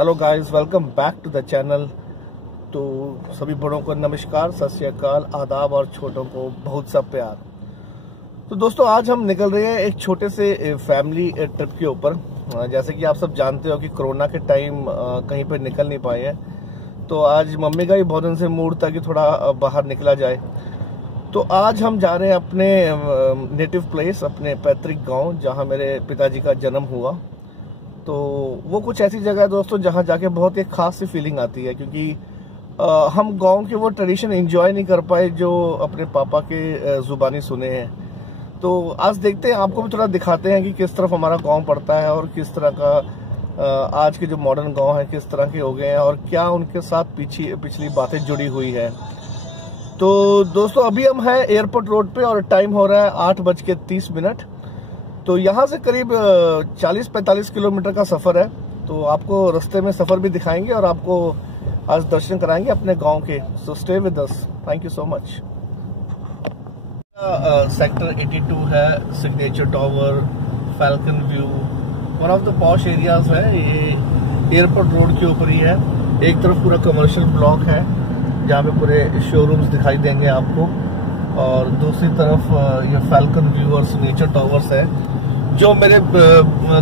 Hello guys, welcome back to the channel. तो सभी बड़ों को नमस्कार, सत श्री अकाल, आदाब और छोटों को बहुत सा प्यार। तो दोस्तों, आज हम निकल रहे हैं एक छोटे से फैमिली ट्रिप के ऊपर। जैसे कि आप सब जानते हो कि कोरोना के टाइम कहीं पर निकल नहीं पाए हैं, तो आज मम्मी का भी बहुत दिन से मूड था कि थोड़ा बाहर निकला जाए। तो आज हम जा रहे हैं अपने नेटिव प्लेस, अपने पैतृक गांव, जहां मेरे पिताजी का जन्म हुआ। तो वो कुछ ऐसी जगह है दोस्तों जहां जाके बहुत एक खास सी फीलिंग आती है, क्योंकि हम गांव के वो ट्रेडिशन एंजॉय नहीं कर पाए जो अपने पापा के जुबानी सुने हैं। तो आज देखते हैं, आपको भी थोड़ा दिखाते हैं कि किस तरफ हमारा गांव पड़ता है और किस तरह का आज के जो मॉडर्न गांव है किस तरह के हो गए हैं और क्या उनके साथ पिछली बातें जुड़ी हुई है। तो दोस्तों, अभी हम हैं एयरपोर्ट रोड पे और टाइम हो रहा है 8:30। तो यहाँ से करीब 40-45 किलोमीटर का सफर है। तो आपको रास्ते में सफर भी दिखाएंगे और आपको आज दर्शन कराएंगे अपने गांव के। So stay with us, thank you so much. Sector 82 है, signature tower, falcon view, one of the posh areas है। ये एयरपोर्ट रोड के ऊपर ही है। एक तरफ पूरा कमर्शियल ब्लॉक है जहाँ पे पूरे शोरूम्स दिखाई देंगे आपको, और दूसरी तरफ ये फैल्कन व्यू और सिग्नेचर टावर्स है। जो मेरे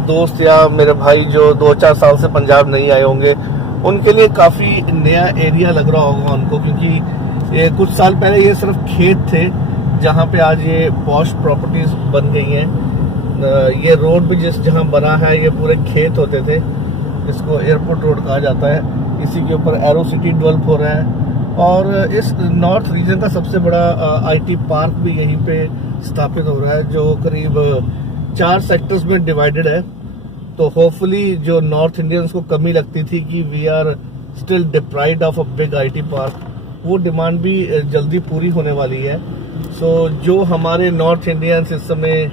दोस्त या मेरे भाई जो 2-4 साल से पंजाब नहीं आए होंगे, उनके लिए काफी नया एरिया लग रहा होगा उनको, क्योंकि ये कुछ साल पहले ये सिर्फ खेत थे जहाँ पे आज ये पॉश प्रॉपर्टीज बन गई हैं। ये रोड भी जहाँ बना है ये पूरे खेत होते थे, इसको एयरपोर्ट रोड कहा जाता है। इसी के ऊपर एरो सिटी डेवलप हो रहा है और इस नॉर्थ रीजन का सबसे बड़ा आईटी पार्क भी यहीं पे स्थापित हो रहा है, जो करीब 4 सेक्टर्स में डिवाइडेड है। तो होपफुली जो नॉर्थ इंडियंस को कमी लगती थी कि we are still deprived of a big IT park, वो डिमांड भी जल्दी पूरी होने वाली है। सो जो हमारे नॉर्थ इंडियंस इस समय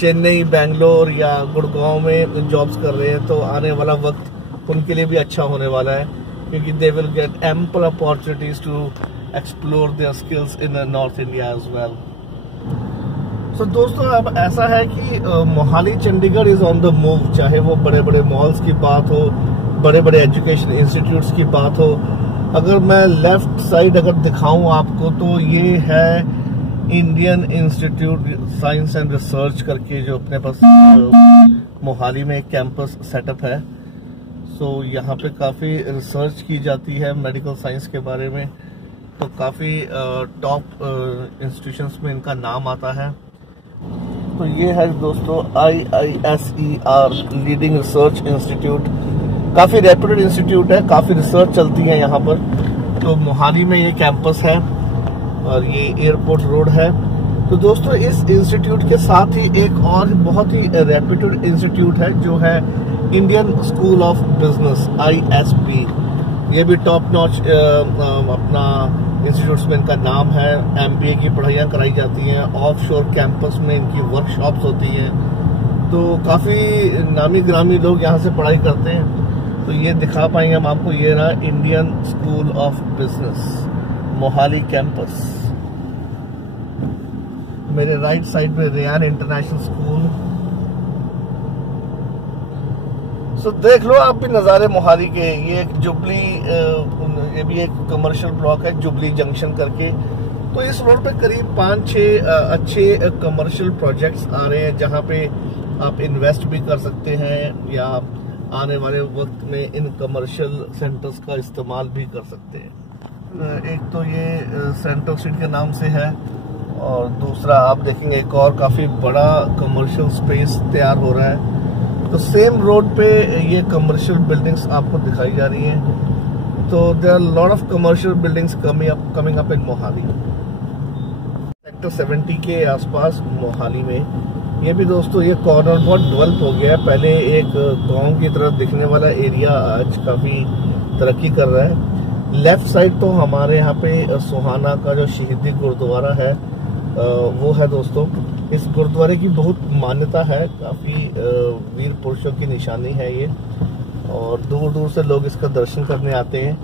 चेन्नई, बेंगलोर या गुड़गांव में जॉब्स कर रहे हैं, तो आने वाला वक्त उनके लिए भी अच्छा होने वाला है, क्योंकि they will get ample opportunities to explore their skills in north India as well. So दोस्तों, अब ऐसा है कि Mohali Chandigarh is on the move. चाहे वो बड़े बड़े मॉल्स की बात हो, बड़े बड़े एजुकेशन इंस्टीट्यूट्स की बात हो। अगर मैं लेफ्ट साइड अगर दिखाऊं आपको, तो ये है Indian institute science and research करके, जो अपने पास मोहाली में एक कैंपस सेटअप है। सो यहाँ पे काफी रिसर्च की जाती है मेडिकल साइंस के बारे में, तो काफी टॉप इंस्टीट्यूशंस में इनका नाम आता है। तो ये है दोस्तों IISER, लीडिंग रिसर्च इंस्टीट्यूट। काफी रेप्यूटेड इंस्टीट्यूट है, काफी रिसर्च चलती है यहाँ पर। तो मोहाली में ये कैंपस है और ये एयरपोर्ट रोड है। तो दोस्तों, इस इंस्टीट्यूट के साथ ही एक और बहुत ही रेप्यूटेड इंस्टीट्यूट है जो है Indian school of business, ISB। ये भी टॉप नॉच अपना इंस्टीट्यूट्स में इनका नाम है। MBA की पढ़ाइयाँ कराई जाती हैं, ऑफशोर कैंपस में इनकी वर्कशॉप्स होती हैं। तो काफी नामी ग्रामी लोग यहाँ से पढ़ाई करते हैं। तो ये दिखा पाएंगे हम आपको, ये रहा Indian school of business Mohali campus. मेरे राइट साइड में रेयान इंटरनेशनल स्कूल। सो देख लो आप भी नज़ारे मोहाली के। ये एक जुबली, ये भी एक कमर्शियल ब्लॉक है, जुबली जंक्शन करके। तो इस रोड पे करीब 5-6 अच्छे कमर्शियल प्रोजेक्ट्स आ रहे हैं, जहाँ पे आप इन्वेस्ट भी कर सकते हैं या आने वाले वक्त में इन कमर्शियल सेंटर्स का इस्तेमाल भी कर सकते हैं। एक तो ये सेंट्रल स्ट्रीट के नाम से है, और दूसरा आप देखेंगे एक और काफ़ी बड़ा कमर्शियल स्पेस तैयार हो रहा है। तो सेम रोड पे ये कमर्शियल बिल्डिंग्स आपको दिखाई जा रही हैं। तो there are lot of commercial buildings coming up in Mohali. Sector 70 के आसपास मोहाली में ये भी दोस्तों, ये कॉर्नर बहुत डेवलप हो गया है। पहले एक गांव की तरह दिखने वाला एरिया आज काफी तरक्की कर रहा है। लेफ्ट साइड तो हमारे यहाँ पे सोहाना का जो शहीदी गुरुद्वारा है वो है दोस्तों। इस गुरुद्वारे की बहुत मान्यता है, काफी वीर पुरुषों की निशानी है ये, और दूर दूर से लोग इसका दर्शन करने आते हैं,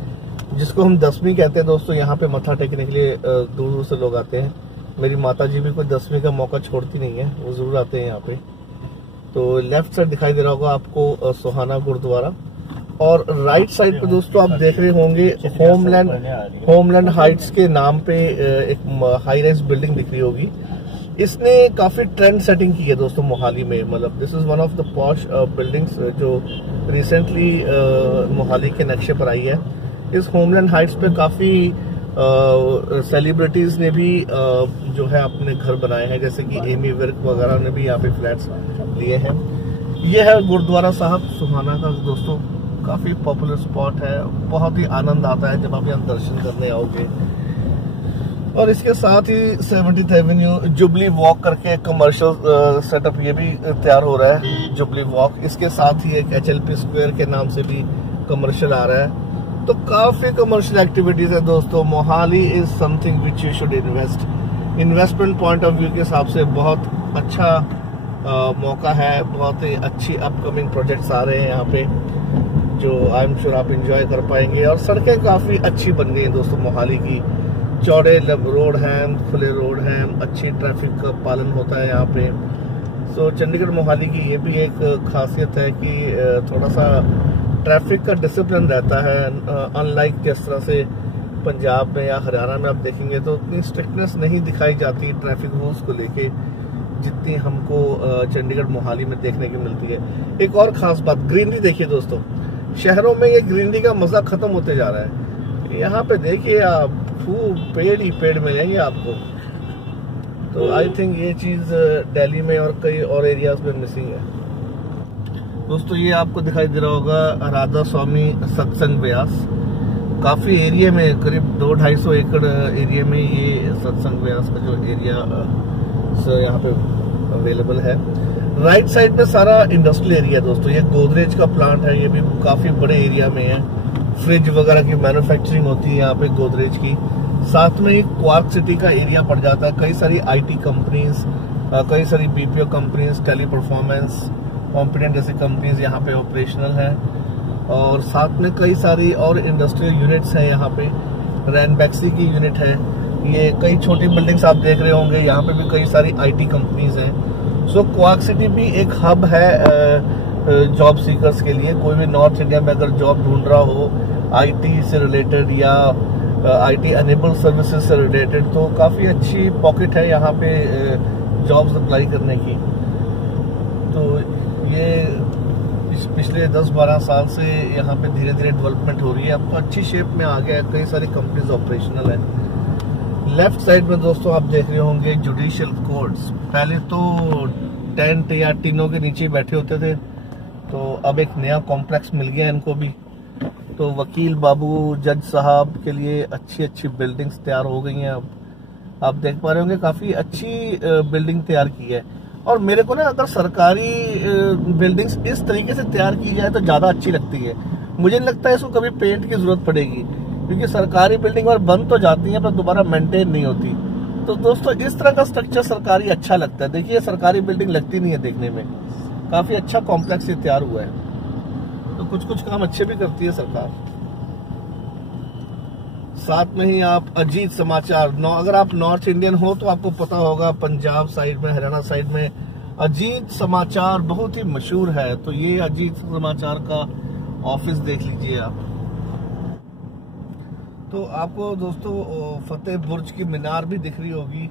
जिसको हम दसवीं कहते हैं दोस्तों। यहाँ पे मत्था टेकने के लिए दूर दूर से लोग आते हैं। मेरी माता जी भी कोई 10वीं का मौका छोड़ती नहीं है, वो जरूर आते हैं यहाँ पे। तो लेफ्ट साइड दिखाई दे रहा होगा आपको सोहाना गुरुद्वारा, और राइट साइड पे दोस्तों आप देख रहे होंगे होमलैंड हाइट्स के नाम पे एक हाई राइज बिल्डिंग दिख रही होगी। इसने काफी ट्रेंड सेटिंग की है दोस्तों मोहाली में। मतलब this is one of the posh buildings जो रिसेंटली मोहाली के नक्शे पर आई है। इस होमलैंड हाइट्स पे काफी सेलिब्रिटीज ने भी जो है अपने घर बनाए हैं, जैसे कि एमी विर्क वगैरह ने भी यहाँ पे फ्लैट्स लिए हैं। ये है गुरुद्वारा साहब सुहाना का दोस्तों, काफी पॉपुलर स्पॉट है। बहुत ही आनंद आता है जब आप यहाँ दर्शन करने आओगे। और इसके साथ ही 70th एवेन्यू जुबली वॉक करके कमर्शियल सेटअप ये भी तैयार हो रहा है, जुबली वॉक। इसके साथ ही एक HLP स्क्वायर के नाम से भी कमर्शियल आ रहा है। तो काफी कमर्शियल एक्टिविटीज है दोस्तों। Mohali is something which you should invest. Investment point of view के हिसाब से बहुत अच्छा मौका है। बहुत ही अच्छी अपकमिंग प्रोजेक्ट्स आ रहे हैं यहाँ पे, जो आई एम श्योर आप एंजॉय कर पाएंगे। और सड़कें काफी अच्छी बन गई हैं दोस्तों मोहाली की। चौड़े रोड हैं, खुले रोड हैं, अच्छी ट्रैफिक का पालन होता है यहाँ पे। सो चंडीगढ़ मोहाली की ये भी एक खासियत है कि थोड़ा सा ट्रैफिक का डिसिप्लिन रहता है। अनलाइक जिस तरह से पंजाब में या हरियाणा में आप देखेंगे तो उतनी स्ट्रिक्टनेस नहीं दिखाई जाती ट्रैफिक रूल्स को लेके, जितनी हमको चंडीगढ़ मोहाली में देखने की मिलती है। एक और खास बात, ग्रीनरी देखिए दोस्तों। शहरों में ये ग्रीनरी का मजा खत्म होते जा रहा है। यहाँ पे देखिए आप, खूब पेड़ ही पेड़ मिलेंगे आपको। तो आई थिंक ये चीज दिल्ली में और कई और एरियाज में मिसिंग है दोस्तों। ये आपको दिखाई दे रहा होगा राधा स्वामी सत्संग व्यास। काफी एरिया में, करीब 200-250 एकड़ एरिया में ये सत्संग व्यास का जो एरिया यहाँ पे अवेलेबल है। राइट साइड में सारा इंडस्ट्रियल एरिया दोस्तों। ये गोदरेज का प्लांट है, ये भी काफी बड़े एरिया में है। फ्रिज वगैरह की मैन्युफैक्चरिंग होती है यहाँ पे गोदरेज की। साथ में एक क्वार्क सिटी का एरिया पड़ जाता है। कई सारी IT कंपनीज, कई सारी BPO companies, Teleperformance, competent जैसी कंपनीज यहाँ पे ऑपरेशनल है। और साथ में कई सारी और इंडस्ट्रियल यूनिट्स हैं यहाँ पे। रैनबैक्सी की यूनिट है। ये कई छोटी बिल्डिंग्स आप देख रहे होंगे, यहाँ पे भी कई सारी IT कंपनीज हैं। सो क्वार्क सिटी भी एक हब है जॉब सीकर्स के लिए। कोई भी नॉर्थ इंडिया में अगर जॉब ढूंढ रहा हो IT से रिलेटेड या IT अनेबल सर्विसेज से रिलेटेड, तो काफी अच्छी पॉकेट है यहाँ पे जॉब्स अप्लाई करने की। तो ये इस पिछले 10-12 साल से यहाँ पे धीरे धीरे डेवलपमेंट हो रही है। अब अच्छी शेप में आ गया है, कई सारी कंपनीज ऑपरेशनल है। लेफ्ट साइड में दोस्तों आप देख रहे होंगे जुडिशियल कोर्ट्स। पहले तो टेंट या टीनों के नीचे बैठे होते थे, तो अब एक नया कॉम्प्लेक्स मिल गया इनको भी। तो वकील बाबू, जज साहब के लिए अच्छी अच्छी बिल्डिंग्स तैयार हो गई हैं। अब आप देख पा रहे होंगे काफी अच्छी बिल्डिंग तैयार की है। और मेरे को ना अगर सरकारी बिल्डिंग्स इस तरीके से तैयार की जाए तो ज्यादा अच्छी लगती है। मुझे नहीं लगता है इसको कभी पेंट की जरूरत पड़ेगी, क्योंकि सरकारी बिल्डिंग और बंद तो जाती है पर दोबारा मेंटेन नहीं होती। तो दोस्तों इस तरह का स्ट्रक्चर सरकारी अच्छा लगता है। देखिए सरकारी बिल्डिंग लगती नहीं है देखने में, काफी अच्छा कॉम्प्लेक्स ये तैयार हुआ है। तो कुछ कुछ काम अच्छे भी करती है सरकार। साथ में ही आप अजीत समाचार, अगर आप नॉर्थ इंडियन हो तो आपको पता होगा पंजाब साइड में, हरियाणा साइड में अजीत समाचार बहुत ही मशहूर है। तो ये अजीत समाचार का ऑफिस देख लीजिए आप। तो आपको दोस्तों फतेह बुर्ज की मीनार भी दिख रही होगी।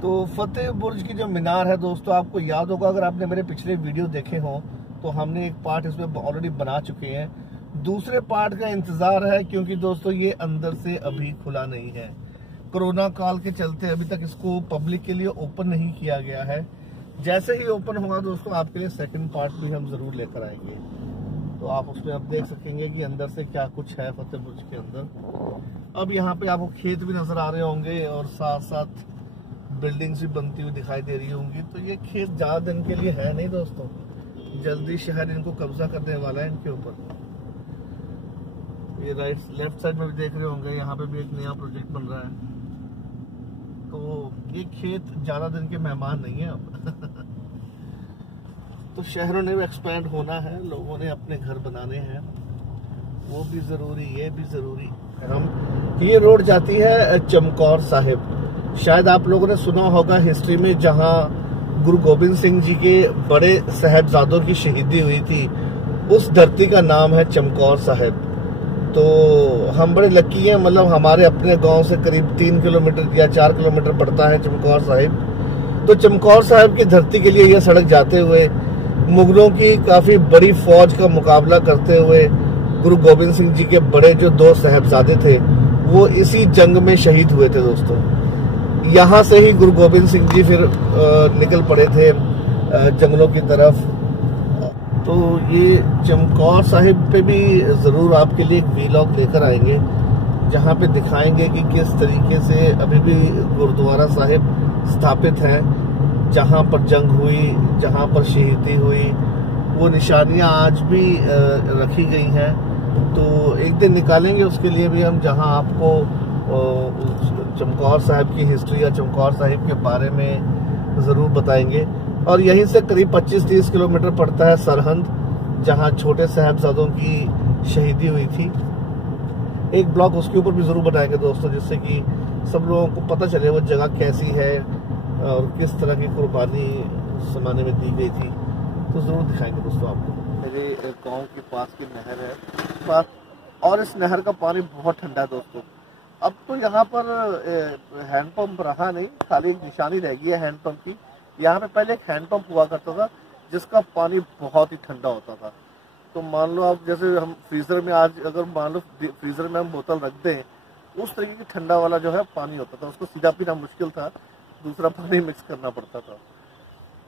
तो फतेह बुर्ज की जो मीनार है दोस्तों, आपको याद होगा अगर आपने मेरे पिछले वीडियो देखे हो तो हमने एक पार्ट इसमें ऑलरेडी बना चुके हैं। दूसरे पार्ट का इंतजार है, क्योंकि दोस्तों ये अंदर से अभी खुला नहीं है। कोरोना काल के चलते अभी तक इसको पब्लिक के लिए ओपन नहीं किया गया है। जैसे ही ओपन होगा दोस्तों आपके लिए सेकंड पार्ट भी हम जरूर लेकर आएंगे। तो आप उसमें अब देख सकेंगे कि अंदर से क्या कुछ है फतेह बुर्ज के अंदर। अब यहाँ पे आपको खेत भी नजर आ रहे होंगे और साथ साथ बिल्डिंग्स भी बनती हुई दिखाई दे रही होंगी। तो ये खेत ज्यादा दिन के लिए है नहीं दोस्तों, जल्दी शहर इनको कब्जा करने वाला है इनके ऊपर। ये लेफ्ट साइड में भी देख रहे होंगे, यहाँ पे भी एक नया प्रोजेक्ट बन रहा है। तो ये खेत ज्यादा दिन के मेहमान नहीं है अब। तो शहरों ने भी एक्सपैंड होना है, लोगों ने अपने घर बनाने हैं, वो भी जरूरी, ये भी जरूरी। ये रोड जाती है चमकौर साहिब। शायद आप लोगों ने सुना होगा हिस्ट्री में, जहां गुरु गोबिंद सिंह जी के बड़े साहबजादों की शहीदी हुई थी, उस धरती का नाम है चमकौर साहिब। तो हम बड़े लकी हैं, मतलब हमारे अपने गांव से करीब 3 किलोमीटर या 4 किलोमीटर पड़ता है चमकौर साहिब। तो चमकौर साहिब की धरती के लिए यह सड़क जाते हुए मुगलों की काफी बड़ी फौज का मुकाबला करते हुए गुरु गोबिंद सिंह जी के बड़े जो 2 साहबजादे थे वो इसी जंग में शहीद हुए थे दोस्तों। यहाँ से ही गुरु गोबिंद सिंह जी फिर निकल पड़े थे जंगलों की तरफ। तो ये चमकौर साहिब पे भी जरूर आपके लिए एक वीलॉग लेकर आएंगे, जहाँ पे दिखाएंगे कि किस तरीके से अभी भी गुरुद्वारा साहिब स्थापित है, जहाँ पर जंग हुई, जहाँ पर शहीदी हुई, वो निशानियां आज भी रखी गई हैं। तो एक दिन निकालेंगे उसके लिए भी हम, जहाँ आपको चमकौर साहिब की हिस्ट्री या चमकौर साहिब के बारे में जरूर बताएंगे। और यहीं से करीब 25-30 किलोमीटर पड़ता है सरहंद, जहाँ छोटे साहबजादों की शहीदी हुई थी। एक ब्लॉग उसके ऊपर भी जरूर बनाएंगे दोस्तों, जिससे कि सब लोगों को पता चले वो जगह कैसी है और किस तरह की कुर्बानी उस जमाने में दी गई थी। तो जरूर दिखाएंगे दोस्तों आपको। मेरे गांव के पास की नहर है और इस नहर का पानी बहुत ठंडा है दोस्तों। अब तो यहाँ पर हैंडपंप रहा नहीं, खाली एक निशानी रह गई है हैंडपंप की। यहाँ पे पहले एक हैंडपंप हुआ करता था जिसका पानी बहुत ही ठंडा होता था। तो मान लो आप, जैसे हम फ्रीजर में आज अगर मान लो फ्रीजर में हम बोतल रख दें, उस तरीके की ठंडा वाला जो है पानी होता था, उसको सीधा पीना मुश्किल था, दूसरा पानी मिक्स करना पड़ता था।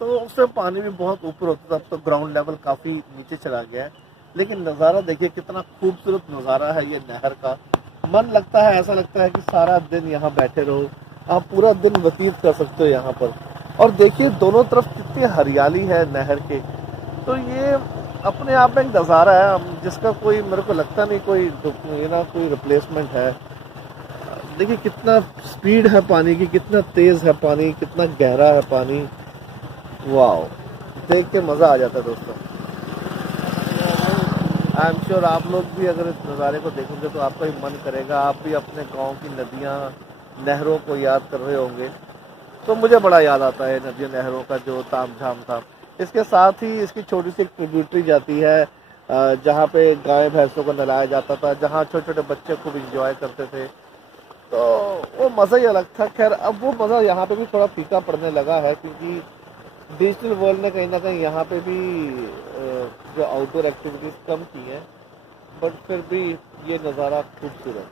तो उससे पानी भी बहुत ऊपर होता था। अब तो ग्राउंड लेवल काफी नीचे चला गया है, लेकिन नज़ारा देखिए कितना खूबसूरत नज़ारा है ये नहर का। मन लगता है, ऐसा लगता है कि सारा दिन यहाँ बैठे रहो, आप पूरा दिन व्यतीत कर सकते हो यहाँ पर। और देखिए दोनों तरफ कितनी हरियाली है नहर के। तो ये अपने आप में एक नज़ारा है जिसका कोई, मेरे को लगता नहीं कोई कोई रिप्लेसमेंट है। देखिए कितना स्पीड है पानी की, कितना तेज है पानी, कितना गहरा है पानी। वाओ, देख के मजा आ जाता है दोस्तों। आई एम श्योर आप लोग भी अगर इस नज़ारे को देखोगे तो आपका भी मन करेगा, आप भी अपने गांव की नदियां नहरों को याद कर रहे होंगे। तो मुझे बड़ा याद आता है नदियों नहरों का जो तामझाम था। इसके साथ ही इसकी छोटी सी ट्रिब्यूटरी जाती है जहाँ पे गाय भैंसों को नहलाया जाता था, जहाँ छोटे छोटे बच्चे खूब इंजॉय करते थे। तो वो मज़ा ही अलग था। खैर अब वो मज़ा यहाँ पे भी थोड़ा फीका पड़ने लगा है, क्योंकि डिजिटल वर्ल्ड ने कहीं ना कहीं यहाँ पे भी जो आउटडोर एक्टिविटीज़ कम की हैं, बट फिर भी ये नज़ारा खूबसूरत।